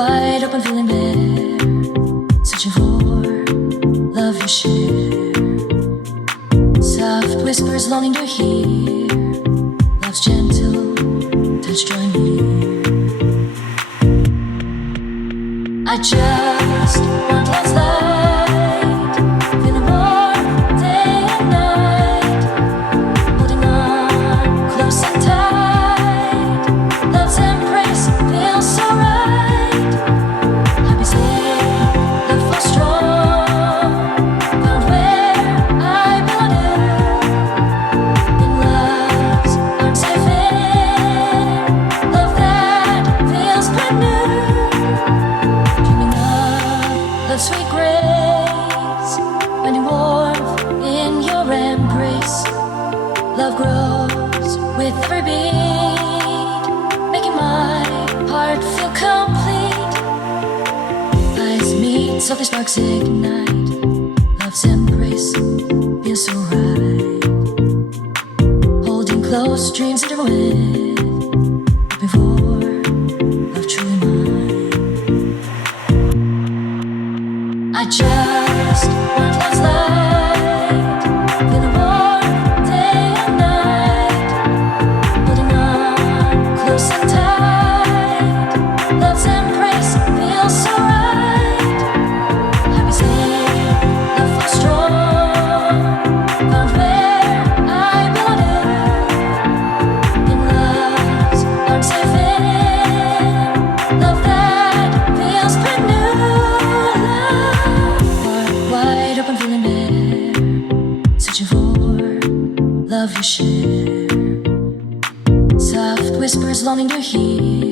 wide open, feeling bare, searching for love you share. Soft whispers longing to hear, love's gentle touch drawing near. I just want love's light, feeling warm day and night, holding on close and tight. Love's embrace feels so right. Happy safe, love feels strong, found where I belong. In love's arms safe in, love that feels brand new. Love's sweet grace, finding warmth in your embrace. Love grows with every beat, making my heart feel complete. Eyes meet, softly sparks ignite. Love's embrace feels so right. Holding close, dreams intertwined, hoping for love truly mine. I just want love's light, feeling warm day and night, holding on close and tight. Love's embrace feels so right. Happy safe, love feels strong, found where I belong. In love's arms safe in, love that feels brand new. Wide open, feeling bare, searching for love you share. Soft whispers longing to hear,